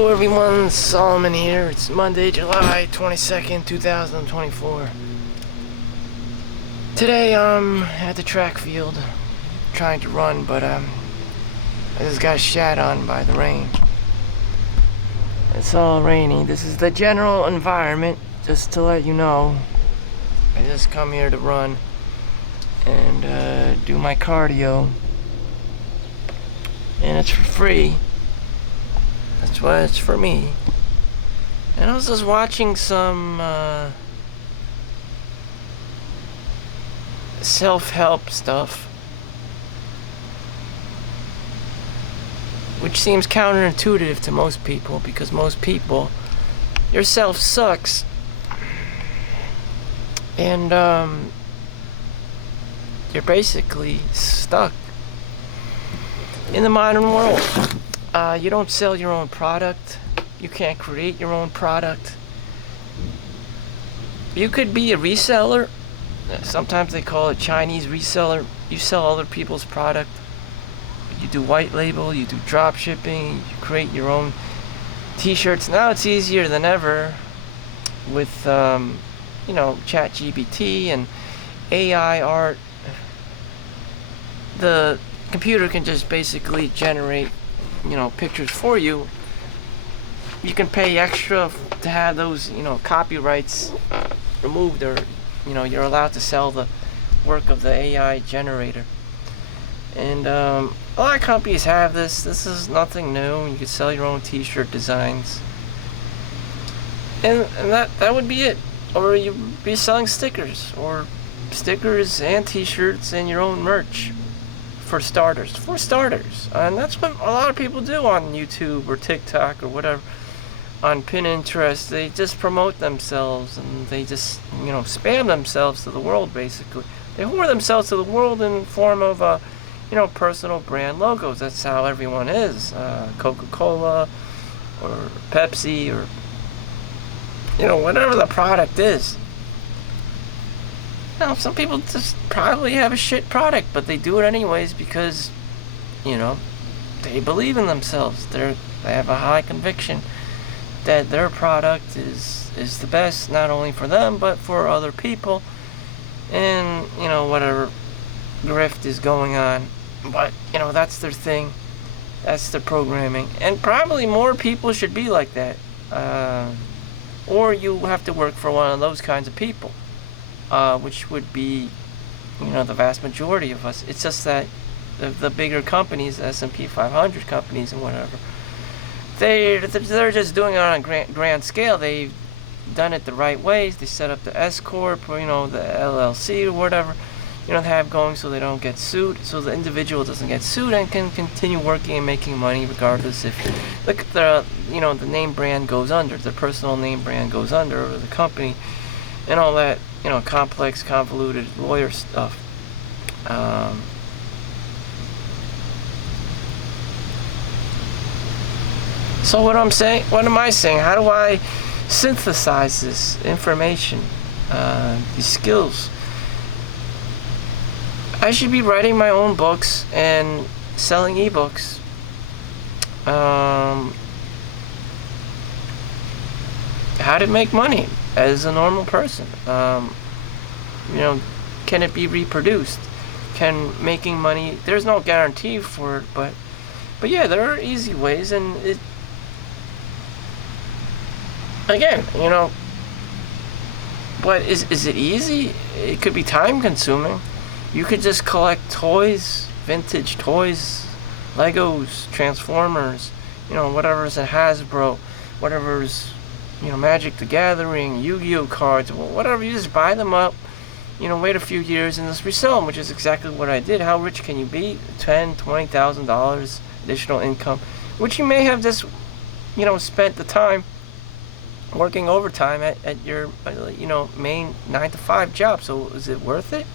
Hello everyone, Solomon here. It's Monday, July 22nd, 2024. Today I'm at the track field trying to run, but I just got shat on by the rain. It's all rainy. This is the general environment, just to let you know. I just come here to run and do my cardio, and it's for free. That's why it's for me. And I was just watching some self-help stuff, which seems counterintuitive to most people, because most people, your self sucks, and you're basically stuck in the modern world. You don't sell your own product. You can't create your own product. You could be a reseller. Sometimes they call it Chinese reseller. You sell other people's product. You do white label, you do drop shipping, you create your own t-shirts. Now it's easier than ever with, ChatGPT and AI art. The computer can just basically generate pictures for you. You can pay extra to have those, copyrights removed, or, you're allowed to sell the work of the AI generator. And a lot of companies have this. This is nothing new. You can sell your own t-shirt designs. And that would be it. Or you'd be selling stickers and t-shirts and your own merch. For starters, and that's what a lot of people do on YouTube or TikTok or whatever, on Pinterest. They just promote themselves, and they just spam themselves to the world. Basically, they whore themselves to the world in form of personal brand logos. That's how everyone is. Coca-Cola or Pepsi or whatever the product is. Some people just probably have a shit product, but they do it anyways because, they believe in themselves. They have a high conviction that their product is the best, not only for them, but for other people. And, whatever grift is going on. But, that's their thing. That's their programming. And probably more people should be like that. Or you have to work for one of those kinds of people. Which would be, the vast majority of us. It's just that the bigger companies, S&P 500 companies and whatever, they're just doing it on a grand scale. They've done it the right ways. They set up the S corp, or the LLC or whatever, they have going, so they don't get sued. So the individual doesn't get sued and can continue working and making money regardless if the name brand goes under, the personal name brand goes under, or the company, and all that. Complex, convoluted lawyer stuff. So what am I saying? How do I synthesize this information, these skills? I should be writing my own books and selling ebooks. How to make money as a normal person. Can it be reproduced? Can making money, there's no guarantee for it, but yeah, there are easy ways. And it, again, but is it easy? It could be time consuming. You could just collect toys, vintage toys, Legos, Transformers, whatever's a Hasbro, whatever's Magic the Gathering, Yu-Gi-Oh cards, whatever. You just buy them up, wait a few years and just resell them, which is exactly what I did. How rich can you be? $10,000-$20,000 additional income, which you may have just, spent the time working overtime at your, main 9-to-5 job. So is it worth it?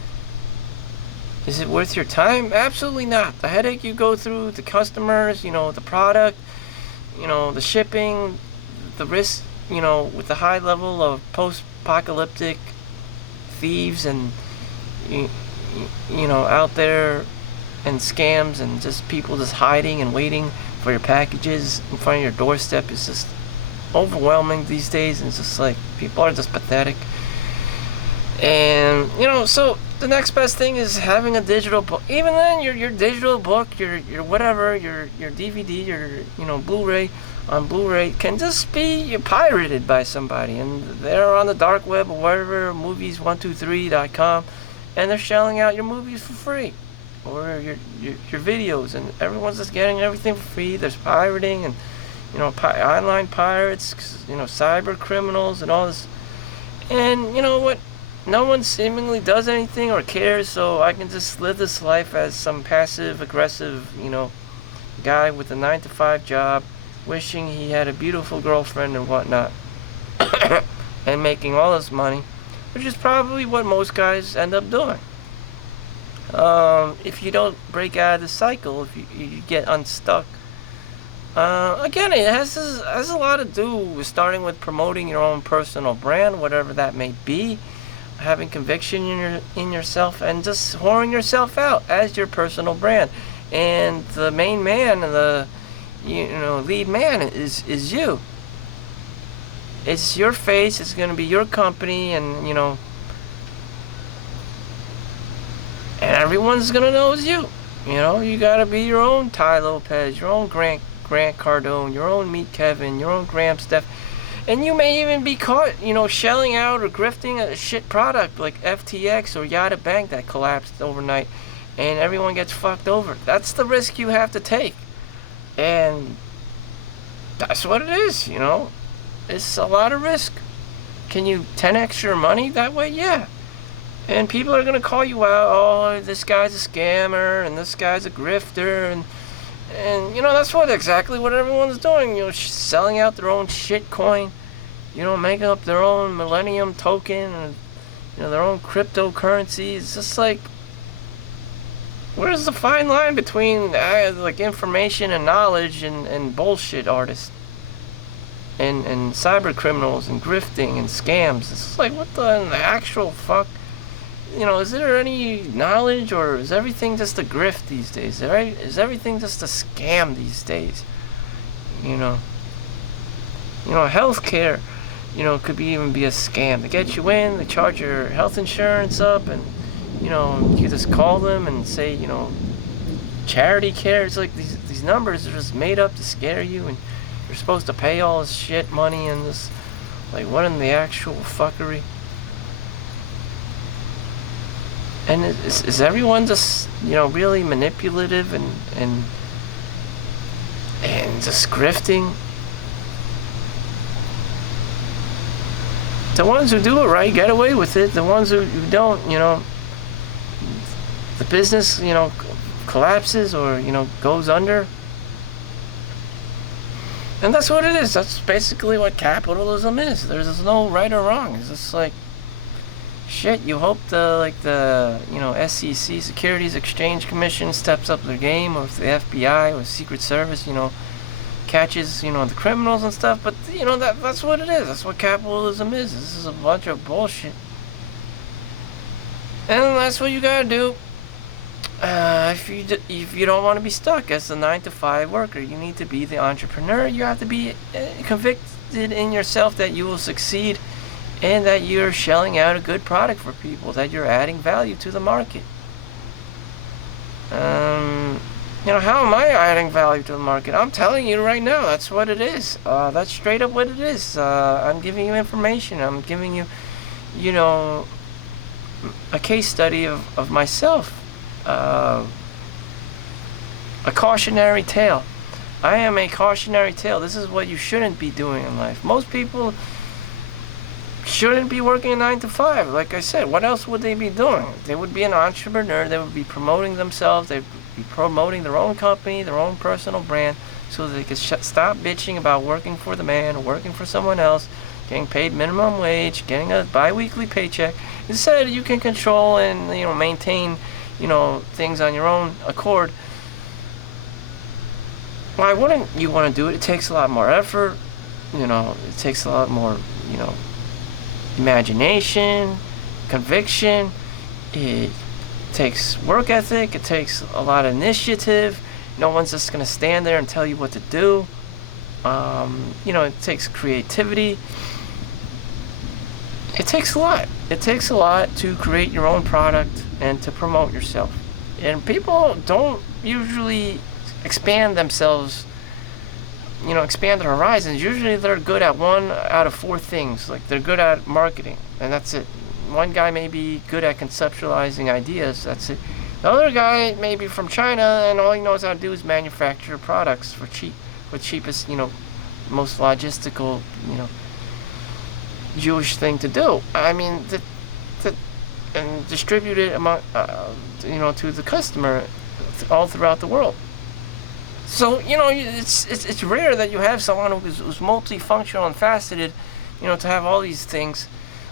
Is it worth your time? Absolutely not. The headache you go through, the customers, the product, the shipping, the risk, with the high level of post-apocalyptic thieves and, out there, and scams, and just people just hiding and waiting for your packages in front of your doorstep is just overwhelming these days, and it's just like people are just pathetic. And so the next best thing is having a digital book. Even then, your digital book, your whatever, your DVD, your Blu-ray on Blu-ray can just be pirated by somebody, and they're on the dark web or wherever, movies123.com, and they're shelling out your movies for free, or your videos, and everyone's just getting everything for free. There's pirating and online pirates, cyber criminals and all this. And you know what? No one seemingly does anything or cares, so I can just live this life as some passive-aggressive, guy with a 9-to-5 job, wishing he had a beautiful girlfriend and whatnot, and making all this money, which is probably what most guys end up doing. If you don't break out of the cycle, if you get unstuck. Again, it has a lot to do with starting with promoting your own personal brand, whatever that may be, having conviction in yourself, and just whoring yourself out as your personal brand. And the main man and the lead man is you. It's your face. It's going to be your company, and and everyone's going to know it's you. You got to be your own Ty Lopez, your own Grant Cardone, your own Meet Kevin, your own Graham Steph. And you may even be caught, shelling out or grifting a shit product like FTX or Yada Bank that collapsed overnight, and everyone gets fucked over. That's the risk you have to take. And that's what it is, It's a lot of risk. Can you 10x your money that way? Yeah. And people are going to call you out, oh, this guy's a scammer, and this guy's a grifter, and that's exactly what everyone's doing, selling out their own shit coin, making up their own Millennium token, and, their own cryptocurrency. It's just like, where's the fine line between, information and knowledge and bullshit artists? And cyber criminals and grifting and scams. It's like, what the actual fuck? Is there any knowledge, or is everything just a grift these days? Is everything just a scam these days? Healthcare, could even be a scam. They get you in, they charge your health insurance up, and, you just call them and say, charity care. It's like these numbers are just made up to scare you, and you're supposed to pay all this shit money, and this, like, what in the actual fuckery? And is everyone just, really manipulative and just grifting? The ones who do it right get away with it. The ones who don't, the business, collapses or, goes under. And that's what it is. That's basically what capitalism is. There's no right or wrong. It's just like, shit, you hope the SEC, Securities Exchange Commission, steps up their game, or if the FBI or Secret Service, catches, the criminals and stuff. But, that's what it is. That's what capitalism is. This is a bunch of bullshit. And that's what you gotta do. If you don't want to be stuck as the 9-to-5 worker, you need to be the entrepreneur. You have to be convicted in yourself that you will succeed, and that you're shelling out a good product for people, that you're adding value to the market. How am I adding value to the market? I'm telling you right now, that's what it is. That's straight up what it is. I'm giving you information. I'm giving you, a case study of myself. A cautionary tale. I am a cautionary tale. This is what you shouldn't be doing in life. Most people shouldn't be working a 9-to-5. Like I said, what else would they be doing? They would be an entrepreneur. They would be promoting themselves. They would be promoting their own company, their own personal brand, so they could stop bitching about working for the man or working for someone else, getting paid minimum wage, getting a bi-weekly paycheck. Instead, you can control and maintain things on your own accord. Why wouldn't you want to do it? It takes a lot more effort. It takes a lot more imagination, conviction. It takes work ethic. It takes a lot of initiative. No one's just gonna stand there and tell you what to do. It takes creativity. It takes a lot. It takes a lot to create your own product and to promote yourself. And people don't usually expand themselves, expand their horizons. Usually they're good at 1 out of 4 things. Like, they're good at marketing, and that's it. One guy may be good at conceptualizing ideas, that's it. The other guy may be from China, and all he knows how to do is manufacture products for cheapest, most logistical, Jewish thing to do. I mean, and distribute it among, to the customer all throughout the world. So, it's rare that you have someone who's multifunctional and faceted, to have all these things,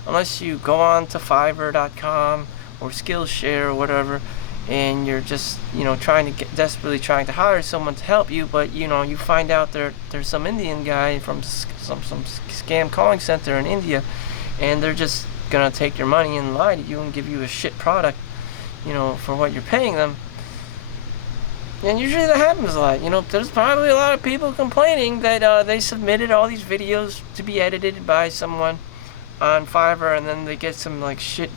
unless you go on to Fiverr.com or Skillshare or whatever, and you're just, desperately trying to hire someone to help you, but, you find out there's some Indian guy from some scam calling center in India, and they're just gonna take your money and lie to you and give you a shit product, for what you're paying them. And usually that happens a lot. There's probably a lot of people complaining that they submitted all these videos to be edited by someone on Fiverr, and then they get some shit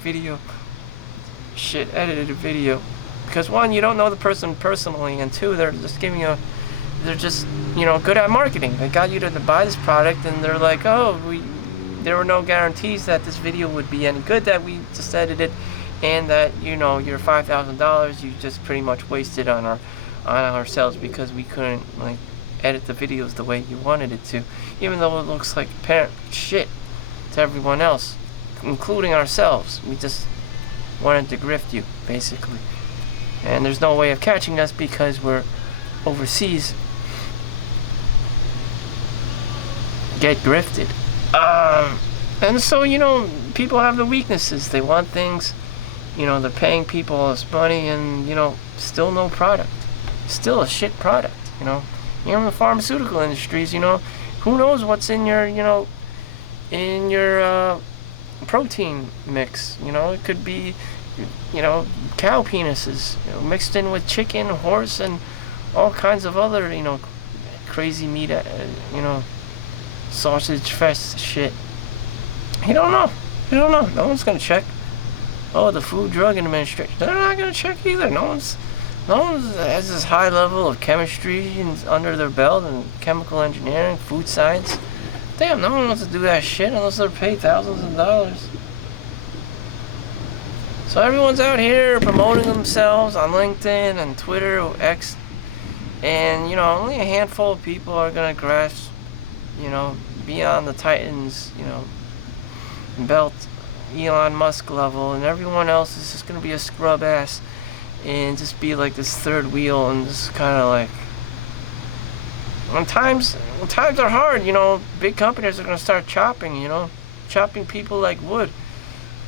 edited video. Because 1, you don't know the person personally, and 2, they're just good at marketing. They got you to buy this product, and they're like, there were no guarantees that this video would be any good that we just edited, and that your $5,000 you just pretty much wasted on ourselves because we couldn't edit the videos the way you wanted it to, even though it looks like apparent shit to everyone else, including ourselves. We just wanted to grift you, basically, and there's no way of catching us because we're overseas. Get grifted. And so, people have the weaknesses. They want things, they're paying people all this money, and, still no product. Still a shit product, in the pharmaceutical industries, who knows what's in your protein mix. It could be, cow penises, mixed in with chicken, horse, and all kinds of other, crazy meat, sausage fest shit. You don't know. No one's gonna check. Oh, the Food Drug Administration. They're not gonna check either. No one's has this high level of chemistry under their belt, and chemical engineering, food science. Damn, no one wants to do that shit unless they're paid thousands of dollars. So everyone's out here promoting themselves on LinkedIn and Twitter or X, and only a handful of people are gonna grasp, beyond the Titans, belt, Elon Musk level, and everyone else is just gonna be a scrub ass and just be like this third wheel, and just kind of when times are hard, big companies are gonna start chopping people like wood.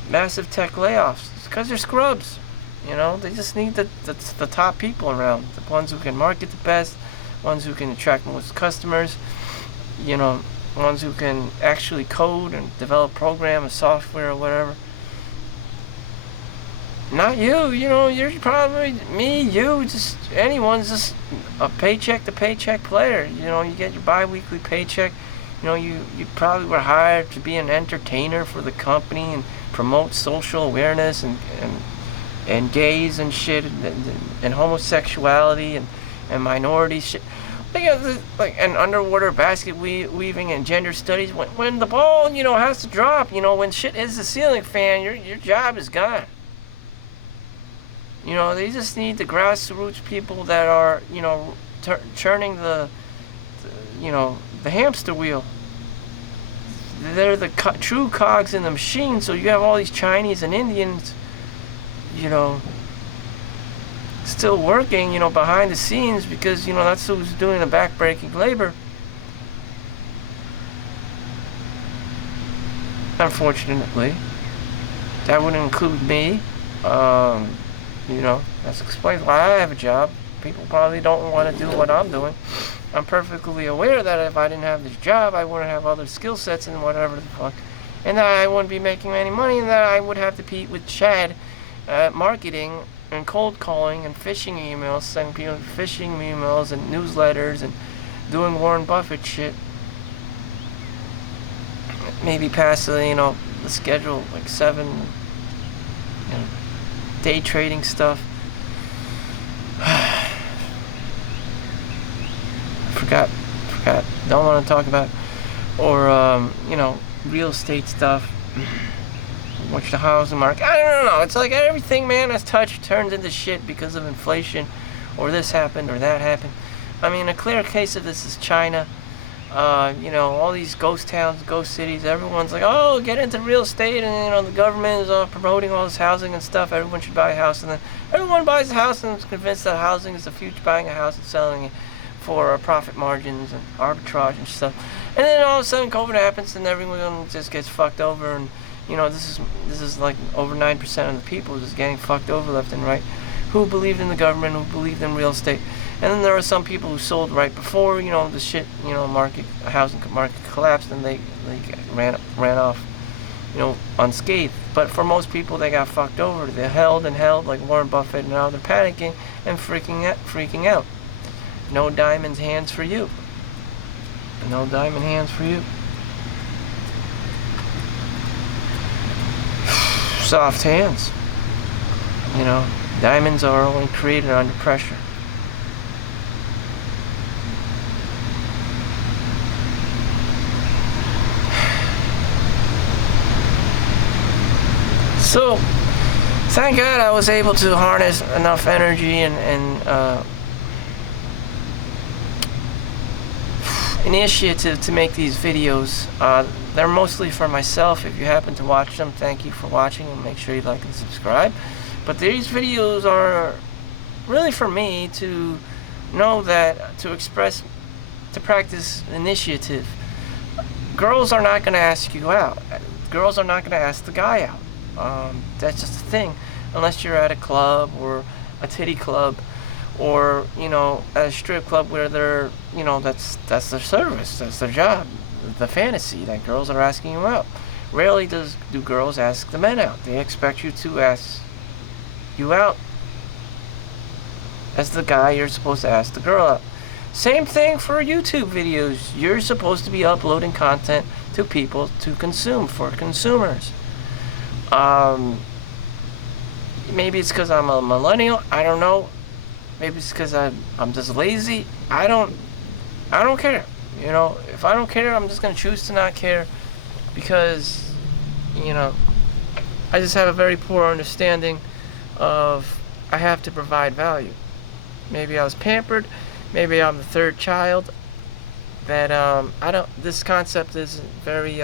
Massive tech layoffs. It's because they're scrubs. They just need the top people around, the ones who can market the best, ones who can attract most customers, ones who can actually code and develop program or software or whatever. Not you, you're probably me, you, just anyone's just a paycheck to paycheck player. You get your bi-weekly paycheck. You probably were hired to be an entertainer for the company and promote social awareness and gays and shit, and homosexuality and minority shit. And underwater basket weaving and gender studies. When the ball, has to drop, when shit hits the ceiling fan, your job is gone. They just need the grassroots people that are, churning the hamster wheel. They're the true cogs in the machine. So you have all these Chinese and Indians, still working, behind the scenes, because, that's who's doing the backbreaking labor. Unfortunately, that would include me. That explains why I have a job. People probably don't want to do what I'm doing. I'm perfectly aware that if I didn't have this job, I wouldn't have other skill sets and whatever the fuck, and that I wouldn't be making any money, and that I would have to compete with Chad at marketing and cold calling and phishing emails, sending people phishing emails and newsletters and doing Warren Buffett shit. Maybe past the schedule, like 7, day trading stuff. Forgot. Don't want to talk about it. Or real estate stuff. Watch the housing market. I don't know. It's like everything man has touched turns into shit because of inflation, or this happened or that happened. I mean, a clear case of this is China. All these ghost towns, ghost cities. Everyone's like, oh, get into real estate, and the government is promoting all this housing and stuff. Everyone should buy a house, and then everyone buys a house and is convinced that housing is the future. Buying a house and selling it for profit margins and arbitrage and stuff. And then all of a sudden, COVID happens, and everyone just gets fucked over. And this is like over 9% of the people just getting fucked over left and right, who believed in the government, who believed in real estate. And then there are some people who sold right before, the shit, housing market collapsed, and they ran off, unscathed. But for most people, they got fucked over. They held like Warren Buffett, and now they're panicking and freaking out. No diamond hands for you. No diamond hands for you. Soft hands. Diamonds are only created under pressure. So, thank God I was able to harness enough energy and initiative to make these videos. They're mostly for myself. If you happen to watch them, thank you for watching, and make sure you like and subscribe. But these videos are really for me to know that, to practice initiative. Girls are not going to ask you out. Girls are not going to ask the guy out. That's just a thing, unless you're at a club or a titty club, or at a strip club where they're that's their service, that's their job, the fantasy that girls are asking you out. Rarely do girls ask the men out. They expect you to ask you out as the guy. You're supposed to ask the girl out. Same thing for YouTube videos. You're supposed to be uploading content to people to consume, for consumers. Maybe it's because I'm a millennial. I don't know. Maybe it's because I'm just lazy. I don't care. If I don't care, I'm just gonna choose to not care, because I just have a very poor understanding of I have to provide value. Maybe I was pampered. Maybe I'm the third child. That this concept isn't very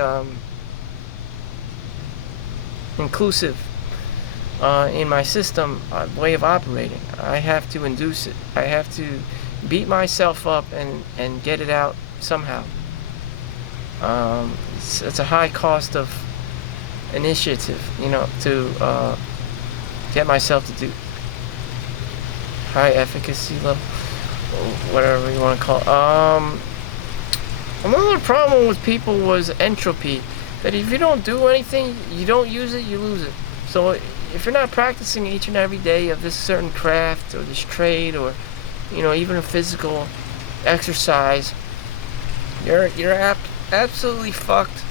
inclusive in my system, way of operating. I have to induce it. I have to beat myself up and get it out somehow. It's a high cost of initiative, to get myself to do. High efficacy level, whatever you want to call it. Another problem with people was entropy. That if you don't do anything, you don't use it, you lose it. So if you're not practicing each and every day of this certain craft or this trade, or even a physical exercise, you're absolutely fucked.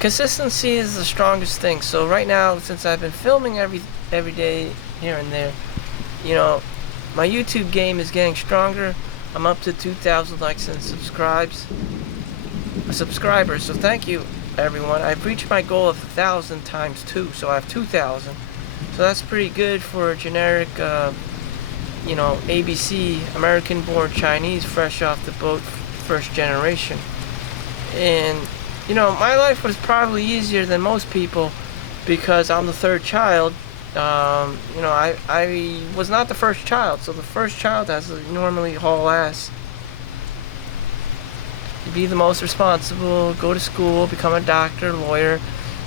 Consistency is the strongest thing. So right now, since I've been filming every day here and there, my YouTube game is getting stronger. I'm up to 2,000 likes and subscribers. So thank you, everyone. I've reached my goal of 1,000 times 2, so I have 2,000. So that's pretty good for a generic, ABC, American-born Chinese, fresh off the boat, first generation. And my life was probably easier than most people because I'm the third child. I was not the first child, so the first child has to normally haul ass. You be the most responsible, go to school, become a doctor, lawyer,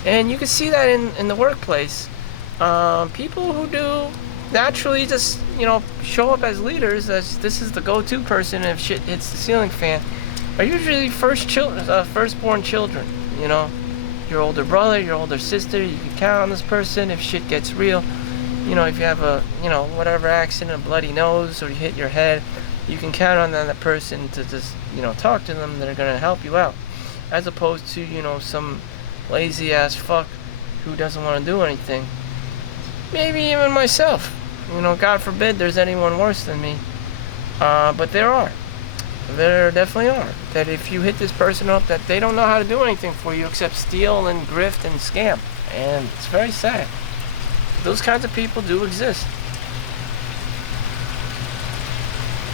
and you can see that in the workplace. People who do naturally just show up as leaders, as this is the go-to person if shit hits the ceiling fan, are usually firstborn children. Your older brother, your older sister, you can count on this person if shit gets real. if you have a, whatever accident, a bloody nose, or you hit your head, you can count on that person to just, talk to them. They're going to help you out. As opposed to, some lazy ass fuck who doesn't want to do anything. Maybe even myself. God forbid there's anyone worse than me. But there are. There definitely are. That if you hit this person up, that they don't know how to do anything for you except steal and grift and scam. And it's very sad. Those kinds of people do exist.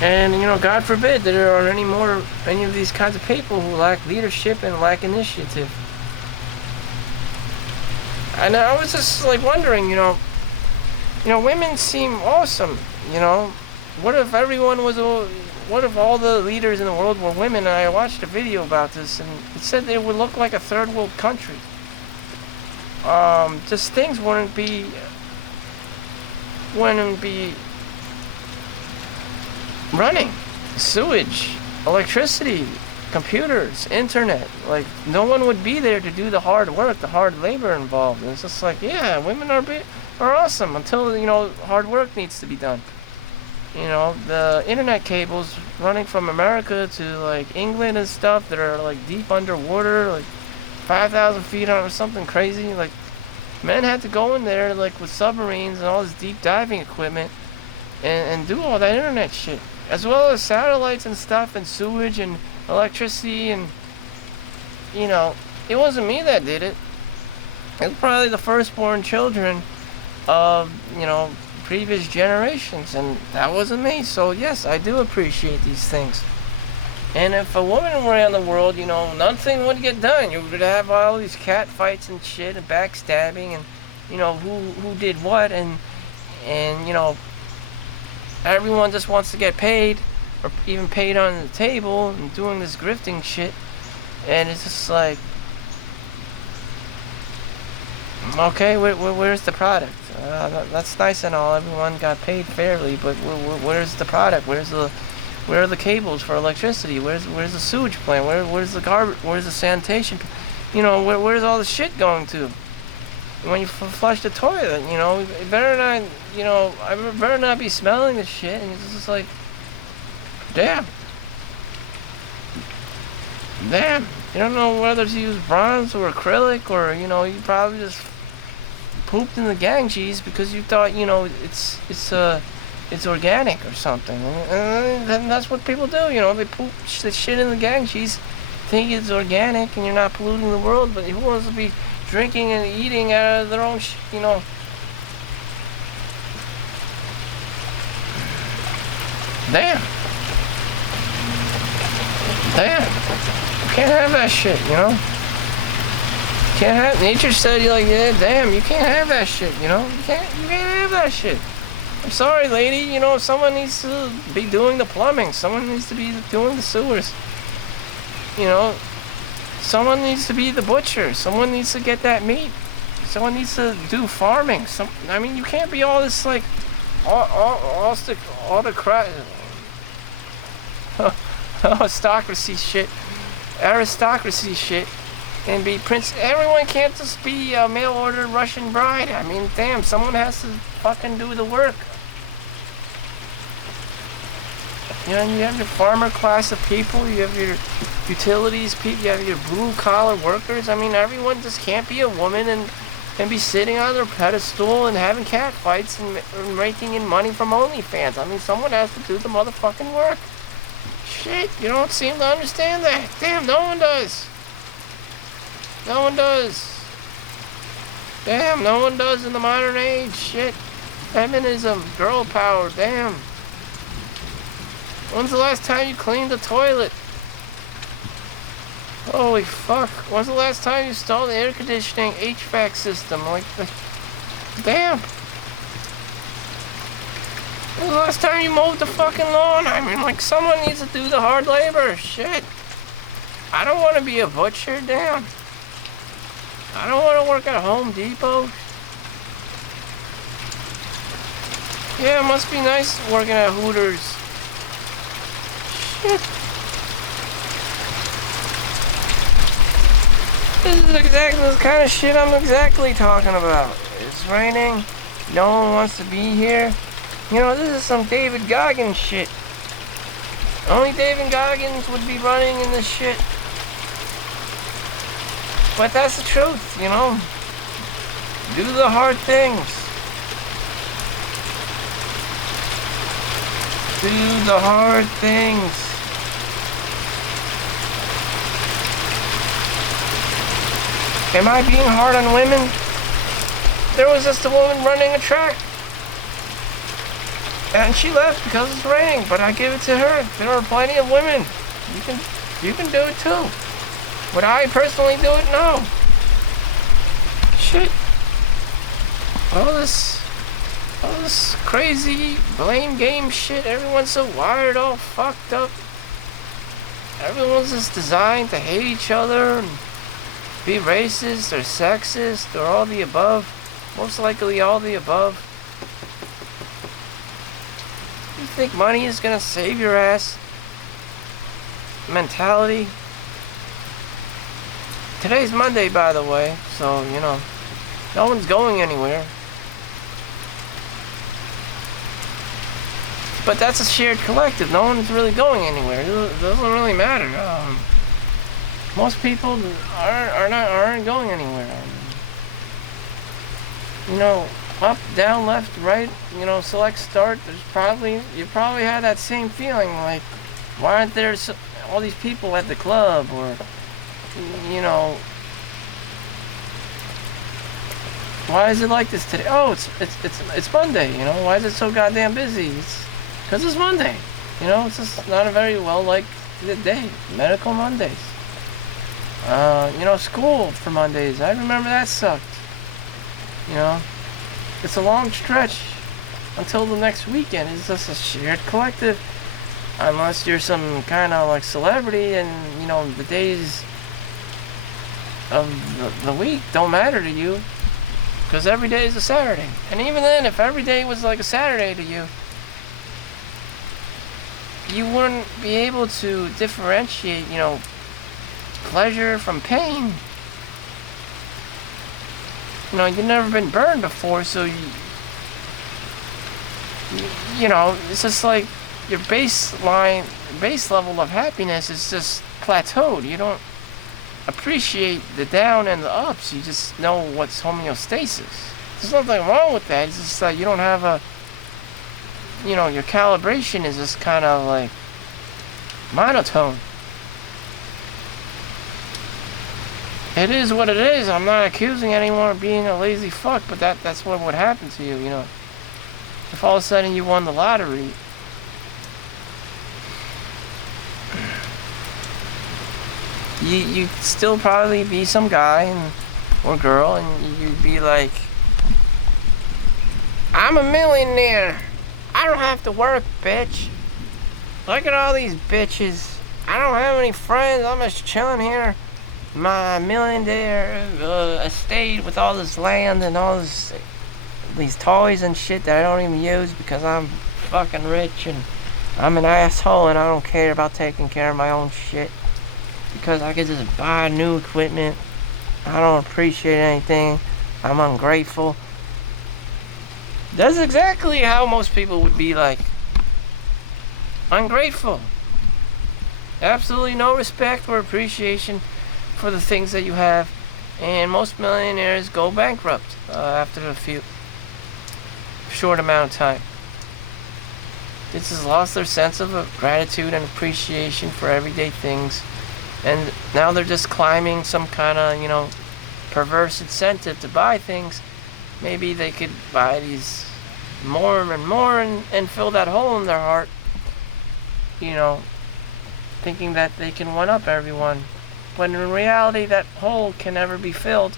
And, God forbid there are any of these kinds of people who lack leadership and lack initiative. And I was just wondering, women seem awesome, What if what if all the leaders in the world were women? And I watched a video about this, and it said they would look like a third world country. Just things wouldn't be running. Sewage, electricity, computers, internet. No one would be there to do the hard work, the hard labor involved. And it's just women are awesome until, hard work needs to be done. The internet cables running from America to England and stuff that are deep underwater, 5,000 feet or something crazy. Men had to go in there with submarines and all this deep diving equipment and do all that internet shit, as well as satellites and stuff and sewage and electricity. And it wasn't me that did it. It was probably the firstborn children of previous generations, and that wasn't me. So yes, I do appreciate these things. And if a woman ran the world, nothing would get done. You would have all these cat fights and shit and backstabbing and who did what, and everyone just wants to get paid, or even paid on the table, and doing this grifting shit. And it's just okay, where's the product? That's nice and all. Everyone got paid fairly, but where's the product? Where are the cables for electricity? Where's the sewage plant? Where's the garbage? Where's the sanitation? Where's all the shit going to? When you flush the toilet, it better not, I better not be smelling the shit. And it's just damn. You don't know whether to use bronze or acrylic, or you probably just pooped in the Ganges because you thought it's organic or something, and that's what people do. They poop the shit in the Ganges, think it's organic, and you're not polluting the world. But who wants to be drinking and eating out of their own shit? Damn. You can't have that shit, Can't have, nature said, damn, you can't have that shit, You can't have that shit. I'm sorry, lady, someone needs to be doing the plumbing. Someone needs to be doing the sewers. Someone needs to be the butcher. Someone needs to get that meat. Someone needs to do farming. You can't be all this, all the crap. Aristocracy shit, and be prince. Everyone can't just be a mail-order Russian bride. Damn, someone has to fucking do the work. And you have your farmer class of people, you have your utilities people, you have your blue-collar workers. Everyone just can't be a woman and be sitting on their pedestal and having cat fights and raking in money from OnlyFans. Someone has to do the motherfucking work. Shit, you don't seem to understand that. Damn, no one does. No one does. Damn, no one does in the modern age. Shit. Feminism, girl power, damn. When's the last time you cleaned the toilet? Holy fuck. When's the last time you installed the air conditioning HVAC system? Damn. When's the last time you mowed the fucking lawn? Someone needs to do the hard labor. Shit. I don't want to be a butcher, damn. I don't want to work at Home Depot. Yeah, it must be nice working at Hooters. Shit. This is exactly the kind of shit I'm exactly talking about. It's raining. No one wants to be here. You know, this is some David Goggins shit. Only David Goggins would be running in this shit. But that's the truth, you know. Do the hard things. Do the hard things. Am I being hard on women? There was just a woman running a track. And she left because it's raining, but I give it to her. There are plenty of women. You can do it too. Would I personally do it? No. Shit. All this crazy blame game shit. Everyone's so wired, all fucked up. Everyone's just designed to hate each other and be racist or sexist or all the above. Most likely all the above. You think money is gonna save your ass? Mentality. Today's Monday, by the way, so, you know, no one's going anywhere. But that's a shared collective. No one's really going anywhere. It doesn't really matter. Most people aren't going anywhere. You know, up, down, left, right, you know, select, start. You probably had that same feeling. Like, why aren't there all these people at the club? Or, you know, why is it like this today? Oh, it's Monday. You know, why is it so goddamn busy? Because it's Monday. You know, it's just not a very well liked day. Medical Mondays. You know, school for Mondays. I remember that sucked. You know, it's a long stretch until the next weekend. It's just a shared collective. Unless you're some kind of like celebrity and, you know, the days of the week don't matter to you. Because every day is a Saturday. And even then, if every day was like a Saturday to you, you wouldn't be able to differentiate, you know, pleasure from pain. You know, you've never been burned before, so you know, it's just like your base level of happiness is just plateaued. You don't appreciate the down and the ups. You just know what's homeostasis. There's nothing wrong with that. It's just that you don't have a, you know, your calibration is just kind of like monotone. It is what it is. I'm not accusing anyone of being a lazy fuck, but that's what would happen to you, you know. If all of a sudden you won the lottery, you'd still probably be some guy or girl, and you'd be like, I'm a millionaire. I don't have to work, bitch. Look at all these bitches. I don't have any friends. I'm just chilling here. My millionaire estate with all this land and all these toys and shit that I don't even use because I'm fucking rich and I'm an asshole and I don't care about taking care of my own shit because I can just buy new equipment. I don't appreciate anything. I'm ungrateful. That's exactly how most people would be like. Ungrateful. Absolutely no respect or appreciation for the things that you have, and most millionaires go bankrupt after a short amount of time. They just lost their sense of gratitude and appreciation for everyday things, and now they're just climbing some kind of, you know, perverse incentive to buy things. Maybe they could buy these more and more and fill that hole in their heart, you know, thinking that they can one up everyone. When in reality, that hole can never be filled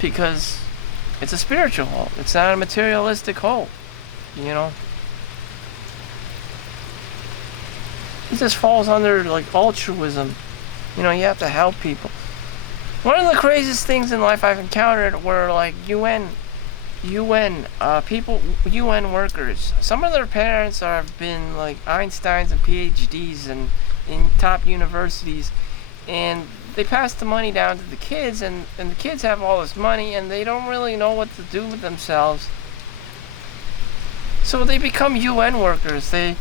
because it's a spiritual hole. It's not a materialistic hole, you know. It just falls under like altruism. You know, you have to help people. One of the craziest things in life I've encountered were like UN workers. Some of their parents have been like Einsteins and PhDs and in top universities, and they pass the money down to the kids, and the kids have all this money, and they don't really know what to do with themselves. So they become UN workers. They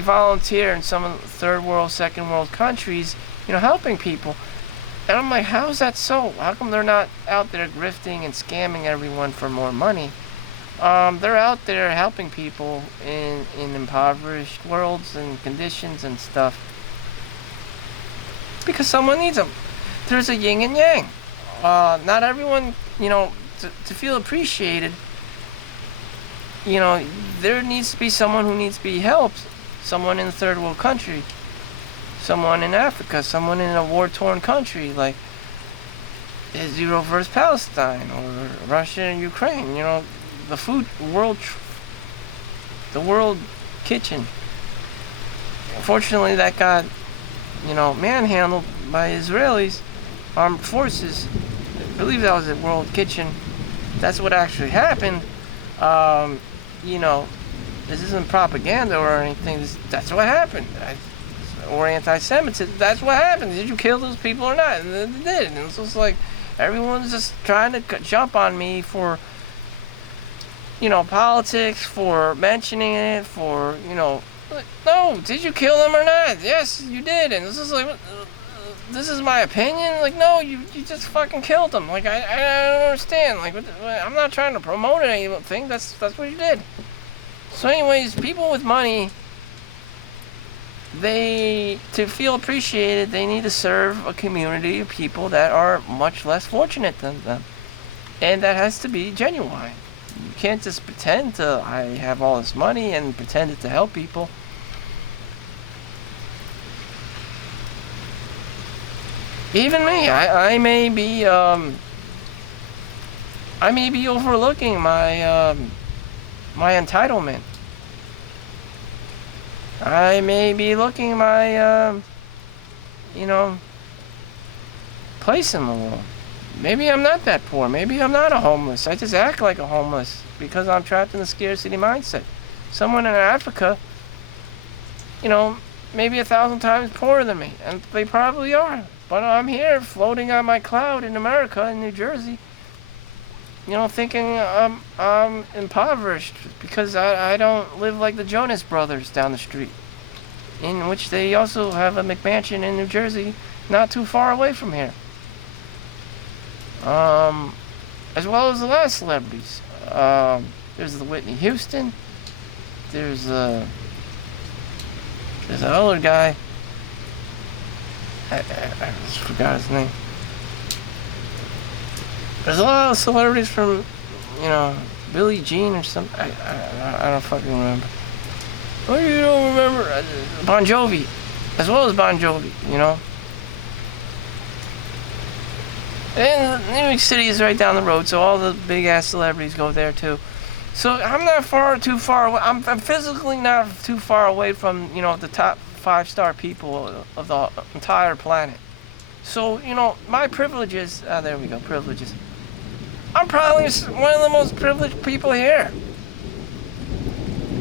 volunteer in some of the third world, second world countries, helping people. And I'm like, how's that so? How come they're not out there grifting and scamming everyone for more money? They're out there helping people in impoverished worlds and conditions and stuff. Because someone needs them. There's a yin and yang. Not everyone, to feel appreciated, there needs to be someone who needs to be helped. Someone in a third world country. Someone in Africa. Someone in a war-torn country like Israel versus Palestine or Russia and Ukraine. The world kitchen. Unfortunately, that got, manhandled by Israelis armed forces. I believe that was the world kitchen. That's what actually happened. This isn't propaganda or anything. That's what happened. Or anti-Semitism. That's what happened. Did you kill those people or not? And they did. And it's just like everyone's just trying to jump on me for, politics, for mentioning it, for, no, did you kill them or not? Yes, you did. And this is like, this is my opinion? Like, no, you just fucking killed them. Like, I don't understand. Like, I'm not trying to promote anything. That's what you did. So anyways, people with money, to feel appreciated, they need to serve a community of people that are much less fortunate than them. And that has to be genuine. You can't just pretend I have all this money and pretend it to help people. Even me, I may be overlooking my entitlement. I may be looking my place in the world. Maybe I'm not that poor. Maybe I'm not a homeless. I just act like a homeless because I'm trapped in the scarcity mindset. Someone in Africa, maybe 1,000 times poorer than me, and they probably are. But I'm here floating on my cloud in America, in New Jersey, thinking I'm impoverished because I don't live like the Jonas Brothers down the street, in which they also have a McMansion in New Jersey, not too far away from here. As well as a lot of celebrities. There's the Whitney Houston. There's another guy. I just forgot his name. There's a lot of celebrities from, Billie Jean or something. I don't fucking remember. Oh, you don't remember? Bon Jovi. As well as Bon Jovi, And New York City is right down the road, so all the big-ass celebrities go there, too. So I'm not too far away. I'm physically not too far away from, the top 5-star people of the entire planet. So, my privileges, there we go, privileges. I'm probably one of the most privileged people here.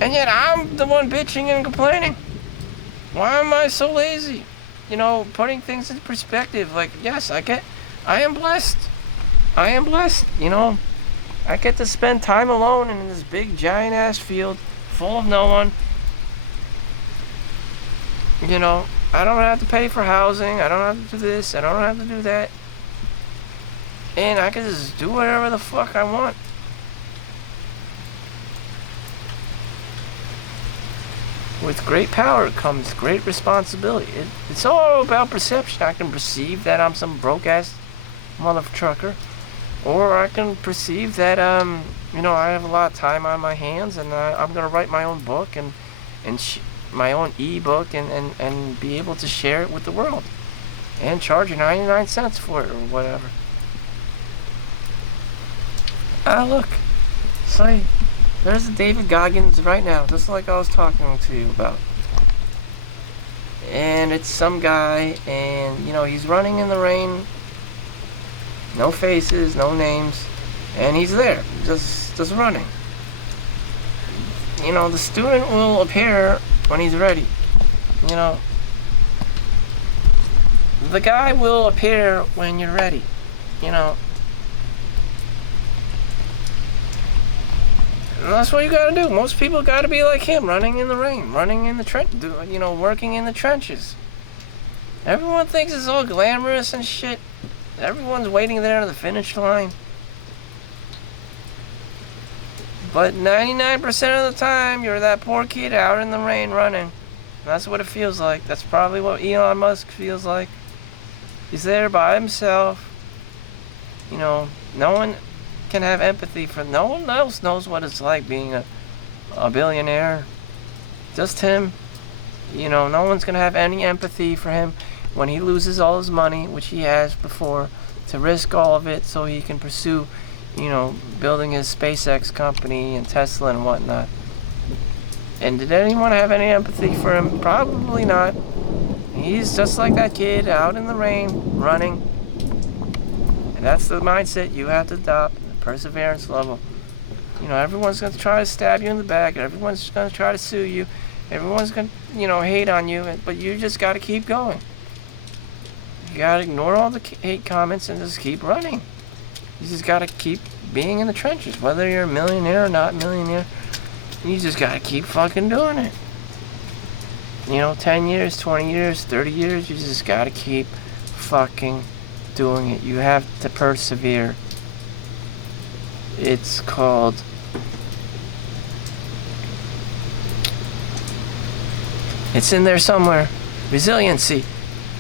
And yet I'm the one bitching and complaining. Why am I so lazy? Putting things in perspective. Like, yes, I am blessed. I get to spend time alone in this big, giant-ass field full of no one. I don't have to pay for housing. I don't have to do this. I don't have to do that. And I can just do whatever the fuck I want. With great power comes great responsibility. It's all about perception. I can perceive that I'm some broke-ass mother trucker. Or I can perceive that, I have a lot of time on my hands and I'm going to write my own book and my own e-book and be able to share it with the world. And charge 99 cents for it or whatever. Look. See, there's David Goggins right now, just like I was talking to you about. And it's some guy, and, he's running in the rain. No faces, no names. And he's there, just running. The student will appear when he's ready. the guy will appear when you're ready. You know, and that's what you gotta do. Most people gotta be like him, running in the rain, running in the trench, working in the trenches. Everyone thinks it's all glamorous and shit. Everyone's waiting there on the finish line. But 99% of the time, you're that poor kid out in the rain running. That's what it feels like. That's probably what Elon Musk feels like. He's there by himself. You know, no one can have empathy for. No one else knows what it's like being a billionaire. Just him. You know, no one's gonna have any empathy for him when he loses all his money, which he has before, to risk all of it so he can pursue, you know, building his SpaceX company and Tesla and whatnot. And did anyone have any empathy for him? Probably not. He's just like that kid out in the rain, running. And that's the mindset you have to adopt, the perseverance level. You know, everyone's going to try to stab you in the back. Everyone's going to try to sue you. Everyone's going to, you know, hate on you. But you just got to keep going. You got to ignore all the hate comments and just keep running. You just got to keep being in the trenches. Whether you're a millionaire or not a millionaire, you just got to keep fucking doing it. You know, 10 years, 20 years, 30 years, you just got to keep fucking doing it. You have to persevere. It's called it's in there somewhere. Resiliency.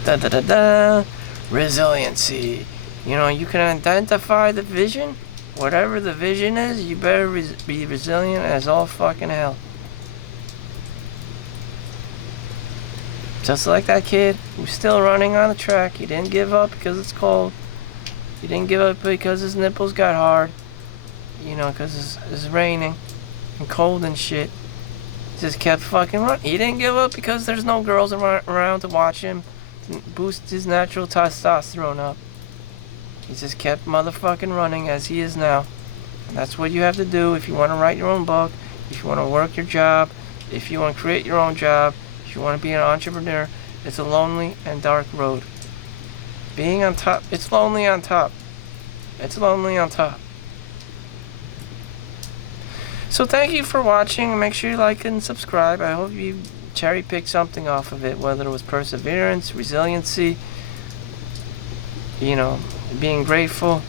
Da da da da. Resiliency. You know, you can identify the vision. Whatever the vision is, you better be resilient as all fucking hell. Just like that kid who's still running on the track. He didn't give up because it's cold. He didn't give up because his nipples got hard. You know, because it's raining and cold and shit. He just kept fucking running. He didn't give up because there's no girls around to watch him, to boost his natural testosterone up. He just kept motherfucking running as he is now. And that's what you have to do if you want to write your own book, if you want to work your job, if you want to create your own job, if you want to be an entrepreneur. It's a lonely and dark road. Being on top, it's lonely on top. It's lonely on top. So thank you for watching. Make sure you like and subscribe. I hope you cherry picked something off of it, whether it was perseverance, resiliency, you know, being grateful,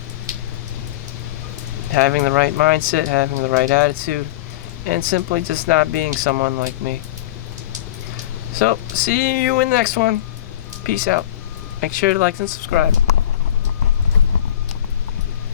having the right mindset, having the right attitude, and simply just not being someone like me. So, see you in the next one. Peace out. Make sure to like and subscribe.